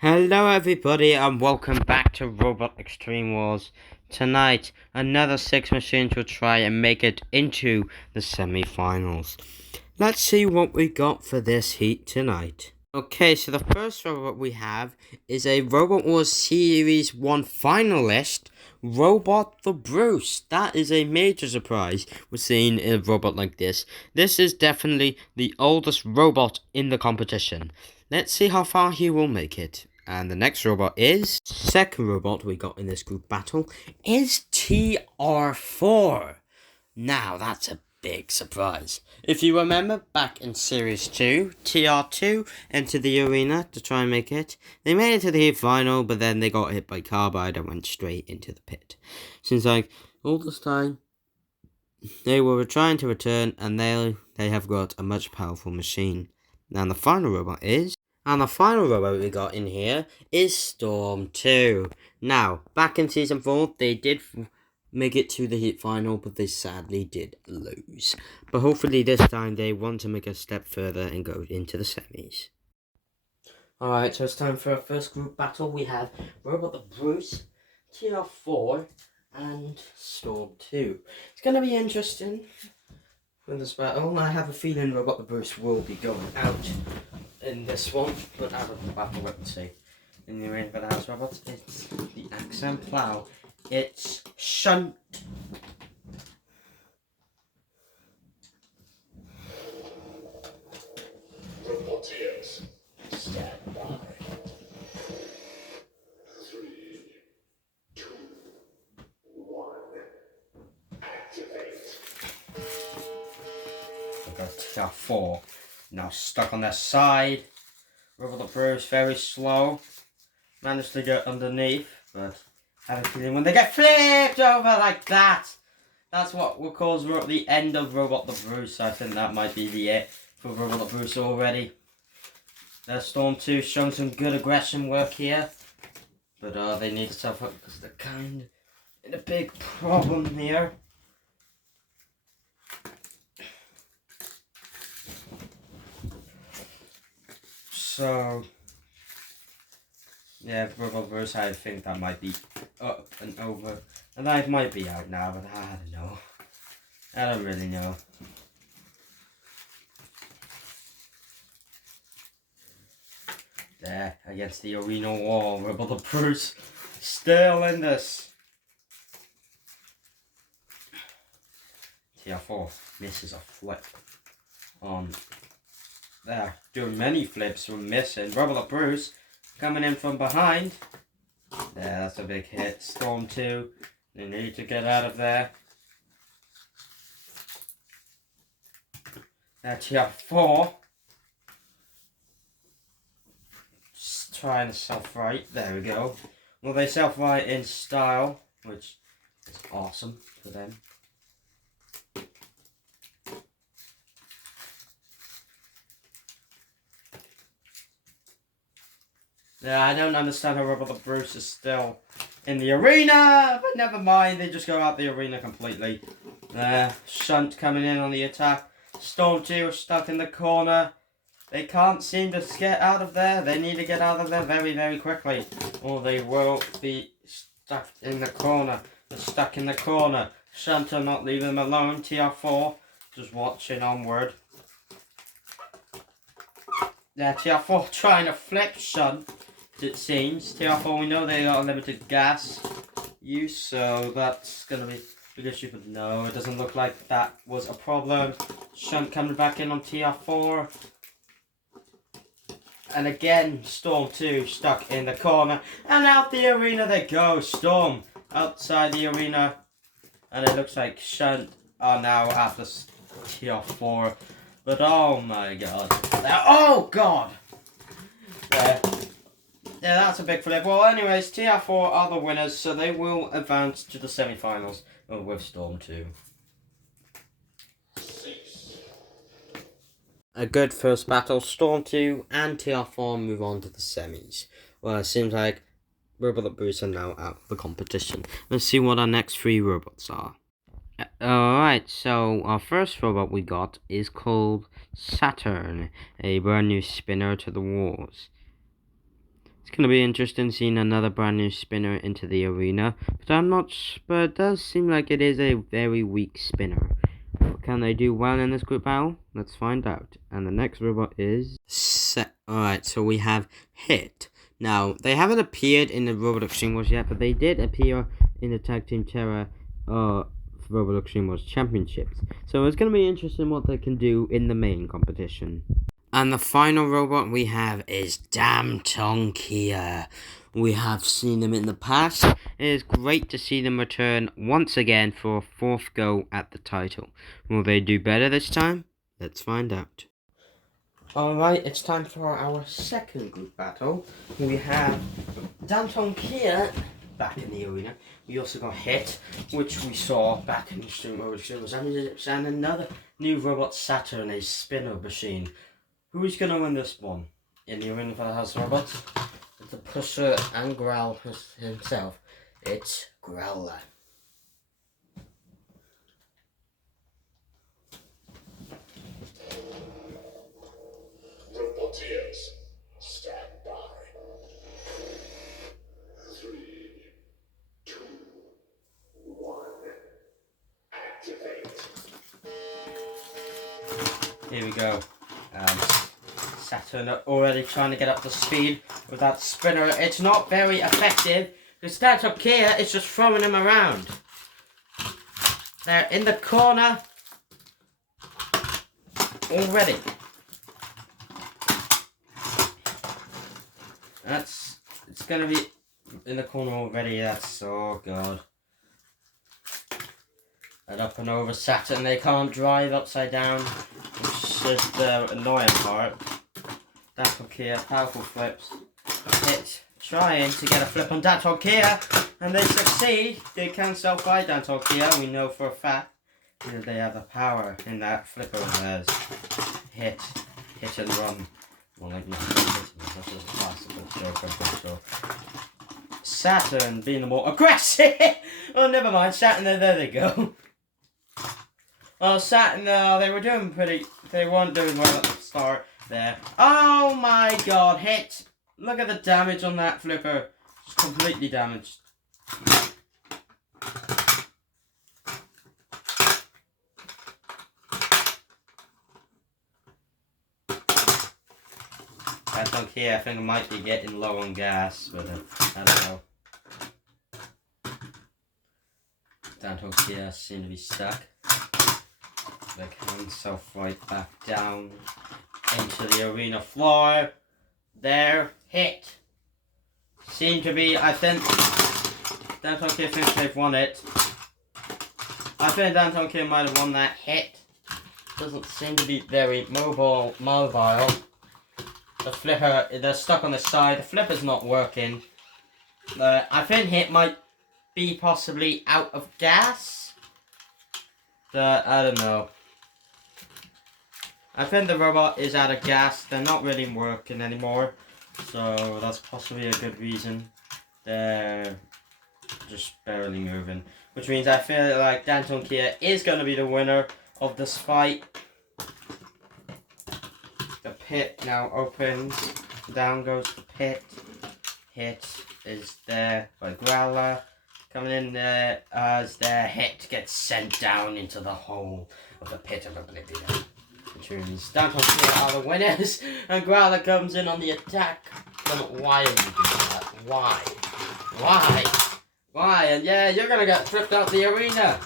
Hello everybody and welcome back to Robot Extreme Wars. Tonight, another 6 machines will try and make it into the semi-finals. Let's see what we got for this heat tonight. Okay, so the first robot we have is a Robot Wars Series 1 finalist, Robot the Bruce. That is a major surprise we're seeing a robot like this. This is definitely the oldest robot in the competition. Let's see how far he will make it. And the next robot is... Second robot we got in this group battle is TR4. Now that's a big surprise. If you remember back in Series 2, TR2 entered the arena to try and make it. They made it to the heat final, but then they got hit by Carbide and went straight into the pit. Seems like all this time they were trying to return, and they have got a much powerful machine. Now the final robot is... And the final robot we got in here is Storm 2. Now, back in Season 4, they did make it to the heat final, but they sadly did lose. But hopefully this time they want to make a step further and go into the semis. Alright, so it's time for our first group battle. We have Robot the Bruce, TR4, and Storm 2. It's going to be interesting with this battle. I have a feeling Robot the Bruce will be going out in this one, but out of the battle, let's see. In the arena for the house robots, it's the Accent Plow. It's Shunt. Roboteers, stand by. 3, 2, 1, activate. We've got TR4 now stuck on their side. Robot the Bruce very slow. Managed to get underneath, but I have a feeling when they get flipped over like that, that's what will cause the end of Robot the Bruce. I think that might be the it for Robot the Bruce already. Their Storm 2 showing some good aggression work here, but they need to tough up because they're kind of in a big problem here. So, yeah, Robot Bruce, I think that might be up and over. And I might be out now, but I don't know. I don't really know. There, against the arena wall, Robot the Bruce still in this. TR4 misses a flip on there. Doing many flips from missing. Robot the Bruce coming in from behind. There, that's a big hit. Storm 2. They need to get out of there. There, TR4. Just trying to self-right. There we go. Well, they self-right in style, which is awesome for them. Yeah, I don't understand how Robot the Bruce is still in the arena, but never mind, they just go out the arena completely. There, Shunt coming in on the attack. Storm 2 stuck in the corner. They can't seem to get out of there. They need to get out of there very, very quickly, or they will be stuck in the corner. They're stuck in the corner. Shunt are not leaving them alone. TR4 just watching onward. Yeah, TR4 trying to flip Shunt. It seems. TR4, we know they got a limited gas use, so that's going to be a big issue, but no, it doesn't look like that was a problem. Shunt coming back in on TR4. And again, Storm 2 stuck in the corner. And out the arena they go. Storm outside the arena. And it looks like Shunt are now after TR4. But oh my god. Oh god! There. Yeah, that's a big flip. Well, anyways, TR4 are the winners, so they will advance to the semi-finals with Storm 2. A good first battle. Storm 2 and TR4 move on to the semis. Well, it seems like Robot the Bruce are now out of the competition. Let's see what our next 3 robots are. Alright, so our first robot we got is called Saturn, a brand new spinner to the wars. It's going to be interesting seeing another brand new spinner into the arena, but it does seem like it is a very weak spinner. Can they do well in this group battle? Let's find out. And the next robot is Alright, so we have Hit. Now, they haven't appeared in the Robot Extreme Wars yet, but they did appear in the Tag Team Terror Robot Extreme Wars Championships. So it's going to be interesting what they can do in the main competition. And the final robot we have is Damton Kia. We have seen them in the past. It is great to see them return once again for a fourth go at the title. Will they do better this time? Let's find out. Alright, it's time for our second group battle. We have Damton Kia back in the arena. We also got Hit, which we saw back in the Extreme Robot Extreme Wars, and another new robot, Saturn, a spinner machine. Who's going to win this one? In the arena for the House of Robots? The Pusher and Growl himself. It's Growler. Roboteers, stand by. 3, 2, 1. Activate. Here we go. Saturn already trying to get up to speed with that spinner. It's not very effective because Damton Kia is just throwing him around. They're in the corner already. It's gonna be in the corner already. That's so good. And up and over Saturn, they can't drive upside down, which is the annoying part. Damton Kia, powerful flips. Hit, trying to get a flip on Damton Kia, and they succeed. They can self-fly Damton Kia, we know for a fact that they have the power in that flipper of theirs. Hit and run. Well, like not hitting, that's just a classical joke, I'm pretty sure. Saturn being the more aggressive. Oh, never mind. Saturn, there they go. Oh, Saturn, they weren't doing well at the start there. Oh my god, Hit. Look at the damage on that flipper. It's completely damaged. Damton Kia, I think it might be getting low on gas, but I don't know. Damton Kia seem to be stuck. They can self-right back down into the arena floor. There, Hit. Seem to be, I think, Damton Kia thinks they've won it. I think Damton Kia might have won that. Hit. Doesn't seem to be very mobile. The flipper, they're stuck on the side. The flipper's not working. I think Hit might be possibly out of gas. I don't know. I think the robot is out of gas. They're not really working anymore. So that's possibly a good reason. They're just barely moving. Which means I feel like Damton Kia is going to be the winner of this fight. The pit now opens. Down goes the pit. Hit is there by Growler. Coming in there as their Hit gets sent down into the hole of the pit of oblivion. Which means Damton Kia are the winners, and Growler comes in on the attack. Why are you doing that? Why? Why? Why? And yeah, you're gonna get flipped out the arena.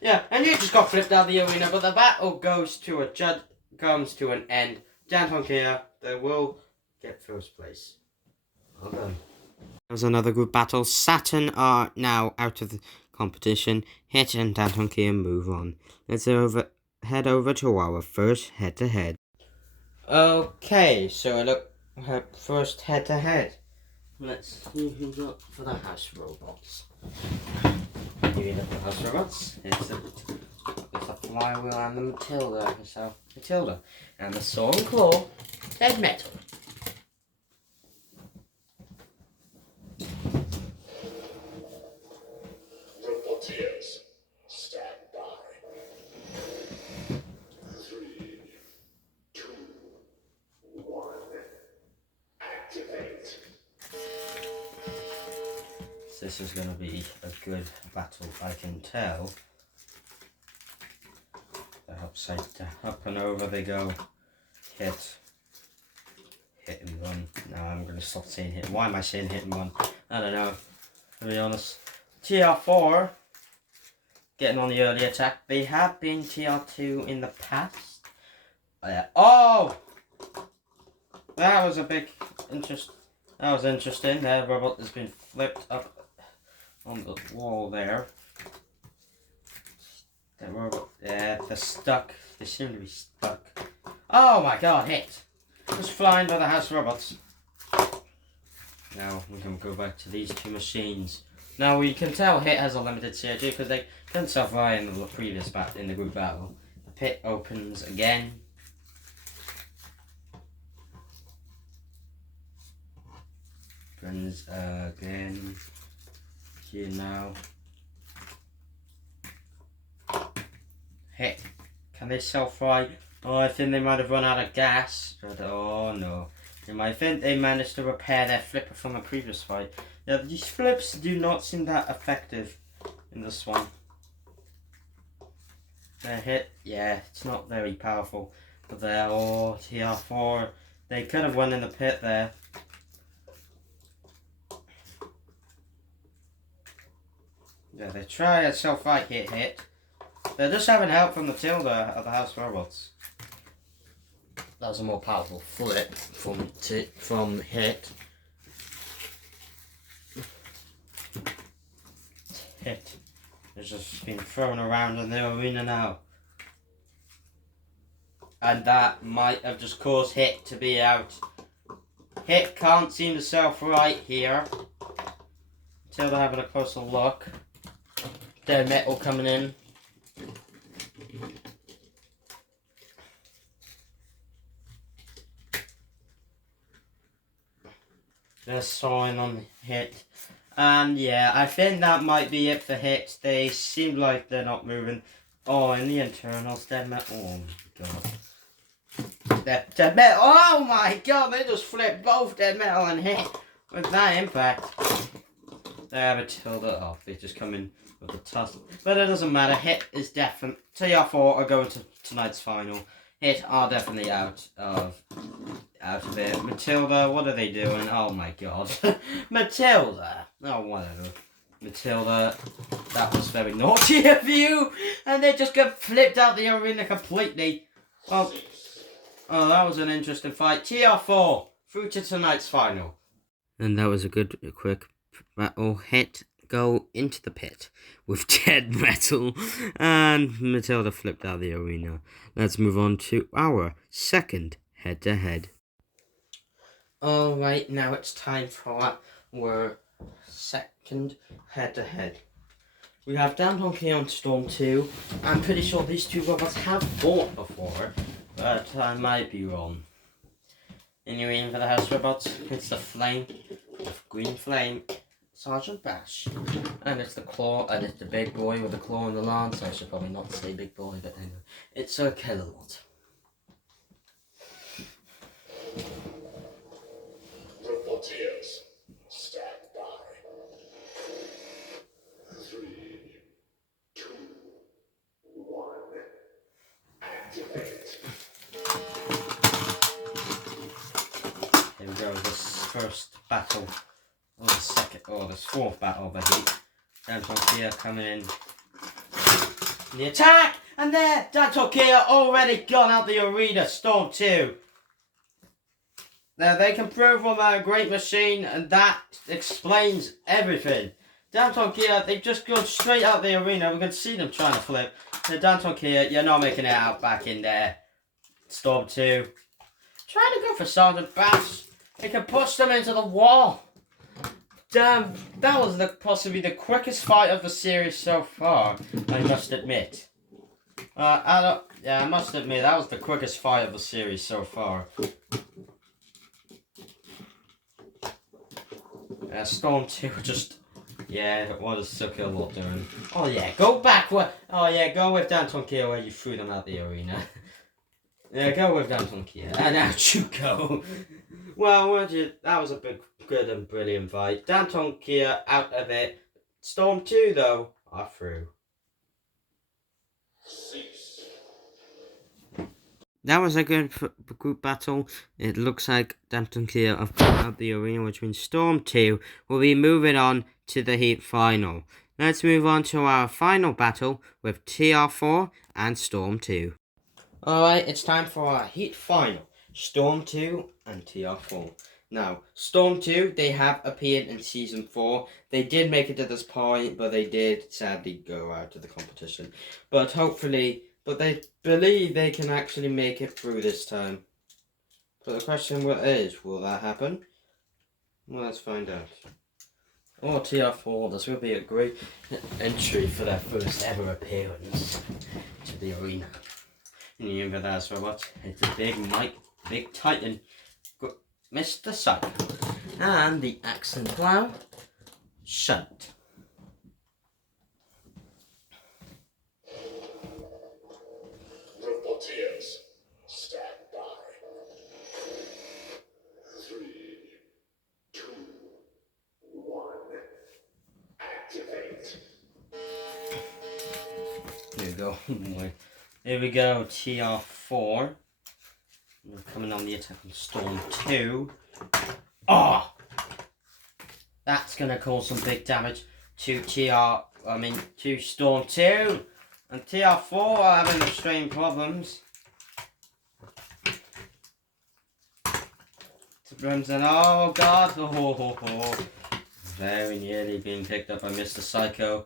Yeah, and you just got flipped out the arena, but the battle comes to an end. Damton Kia, they will get first place. Well done. There's another group battle. Saturn are now out of the competition. Hit and Damton Kia move on. Let's head over to our first head-to-head. Okay, so first head-to-head. Let's see who's up for the House Robots. Here are the House Robots. It's the Flywheel and the Matilda herself, Matilda. And the Saw and Claw, Dead Metal. Roboteers, stand by. 3, 2, 1. this is going to be a good battle, I can tell. They're upside down, up and over they go. Hit and run. Now I'm going to stop saying hit. Why am I saying hit and run? I don't know, to be honest. TR4 getting on the early attack. They have been TR2 in the past. Oh! That was a big interest. That was interesting. The robot has been flipped up on the wall there. The robot, they're stuck. They seem to be stuck. Oh my god, hit! Just flying by the house robots. Now we can go back to these two machines. Now we can tell Hit has a limited CRG because they couldn't survive in the previous in the group battle. The pit opens again. Opens again. Here now. Hit. Can they self-fry? Oh, I think they might have run out of gas. But, oh no. I think they managed to repair their flipper from the previous fight. Yeah, these flips do not seem that effective in this one. Their hit, yeah, it's not very powerful. But they're all TR4. They could have won in the pit there. Yeah, they try a self-fight hit. They're just having help from the Tilda of the House Robots. That was a more powerful flip from Hit. Hit has just been thrown around in the arena now. And that might have just caused Hit to be out. Hit can't seem to self-right here. Until they're having a closer look. Dead metal coming in. They're sawing on Hit. And yeah, I think that might be it for Hit. They seem like they're not moving. Oh, in the internals, dead metal. Oh my god. Dead metal. Oh my god, they just flipped both dead metal and Hit with that impact. They have a Tilda off. They just come in with the tussle. But it doesn't matter. Hit is definitely. TR4 are going to tonight's final. Hit are definitely out of it. Matilda, what are they doing? Oh my god. Matilda. Oh, whatever. Matilda, that was very naughty of you. And they just got flipped out the arena completely. Well, oh, that was an interesting fight. TR4 through to tonight's final. And that was a good, quick battle. Hit go into the pit with dead metal, and Matilda flipped out of the arena. Let's move on to our second head-to-head. Alright, now it's time for our second head-to-head. We have Downtown Kia and Storm 2. I'm pretty sure these two robots have fought before, but I might be wrong. Anyway, for the house robots, it's the Flame, the green Flame, Sergeant Bash, and it's the Claw, and it's the big boy with the claw and the lance. I should probably not say big boy, but anyway, it's a Kilowat. Roboteers, stand by. 3, 2, 1. Activate. Here we go, this first battle. Or the second, or this fourth battle of the heat. Downtown Kia coming in. The attack! And there! Downtown Kia already gone out the arena. Storm 2. Now they can prove on that great machine, and that explains everything. Downtown Kia, they've just gone straight out the arena. We can see them trying to flip. The Downtown Kia, you're not making it out back in there. Storm 2. Trying to go for Sergeant Bash. They can push them into the wall. Damn, that was possibly the quickest fight of the series so far, I must admit. I must admit, that was the quickest fight of the series so far. Storm 2 just, yeah, what is so cool what doing? Oh yeah, go back go with Downtown Kia where you threw them out the arena. Yeah, go with Downtown Kia, and out you go. Well, that was a big good and brilliant fight. Danton Kia out of it. Storm 2, though, are through. Cease. That was a good group battle. It looks like Danton Kia have come out of the arena, which means Storm 2 will be moving on to the Heat Final. Let's move on to our final battle with TR4 and Storm 2. Alright, it's time for our Heat Final. Storm 2 and TR4. Now, Storm 2, they have appeared in Season 4. They did make it to this point, but they did sadly go out of the competition. But hopefully, they believe they can actually make it through this time. But the question is, will that happen? Well, let's find out. Oh, TR4, this will be a great entry for their first ever appearance to the arena. And you remember that's for what? It's a big Titan, Mr. Psycho, and the Accent Clown, Shunt. Reporters, stand by. 3, 2, 1. Activate. Here we go. Here we go, TR4. We're coming on the attack on Storm 2. Oh! That's going to cause some big damage to to Storm 2. And TR4 are having extreme problems. And oh god, very nearly being picked up by Mr. Psycho.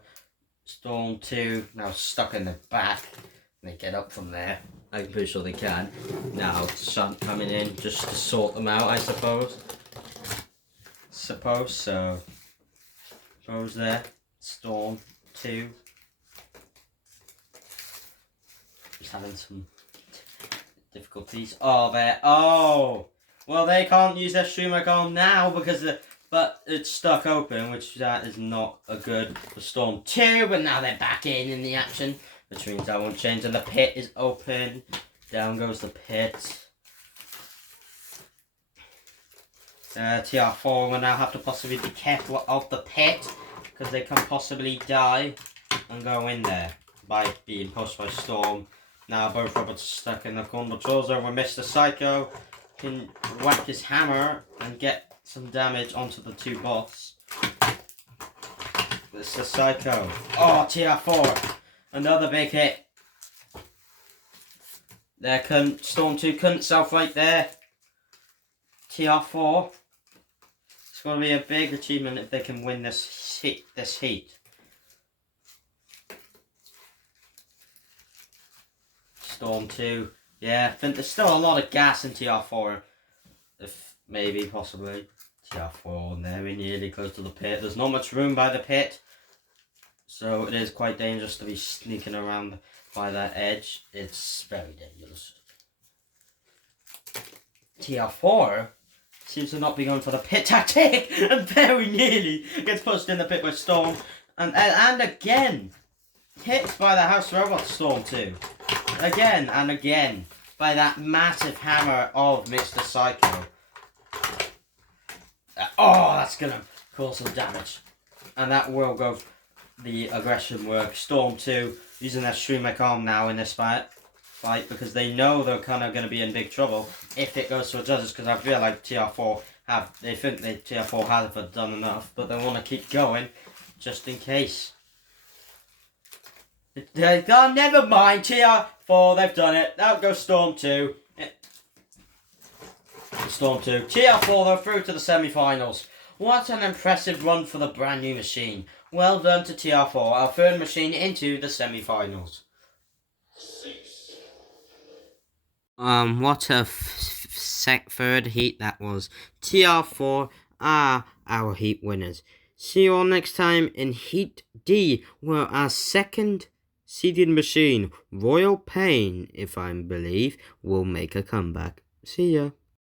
Storm 2 now stuck in the back. They get up from there. I'm pretty sure they can. Now, Shunt coming in just to sort them out, I suppose. So. Suppose there. Storm 2. Just having some difficulties. Oh, there. Oh! Well, they can't use their Shumagon now because but it's stuck open, which that is not a good for Storm 2. But now they're back in the action, which means that won't change. And the pit is open. Down goes the pit. TR4 will now have to possibly be careful of the pit because they can possibly die and go in there by being pushed by Storm. Now both robots are stuck in the corner. Trolls over Mr. Psycho can whack his hammer and get some damage onto the two bots. Mr. Psycho. Oh, TR4. Another big hit. There Storm 2 couldn't self-fight there. TR4. It's going to be a big achievement if they can win this heat. Storm 2. Yeah, I think there's still a lot of gas in TR4. If maybe, possibly. TR4 very nearly close to the pit. There's not much room by the pit. So it is quite dangerous to be sneaking around by that edge. It's very dangerous. TR4 seems to not be going for the pit tactic and very nearly gets pushed in the pit by Storm. And again, hit by the House Robot Storm 2. Again and again by that massive hammer of Mr. Psycho. Oh, that's going to cause some damage. And that will go the aggression work. Storm 2 using their Streamer Calm now in this fight because they know they're kind of going to be in big trouble if it goes to the judges, because I feel like TR4 think that TR4 haven't done enough, but they want to keep going just in case. Never mind, TR4, they've done it. Out goes Storm 2. Storm 2. TR4, they're through to the semi-finals. What an impressive run for the brand new machine. Well done to TR4, our third machine into the semi-finals. What a third heat that was. TR4 are our heat winners. See you all next time in Heat D, where our second seeded machine, Royal Pain, if I believe, will make a comeback. See ya.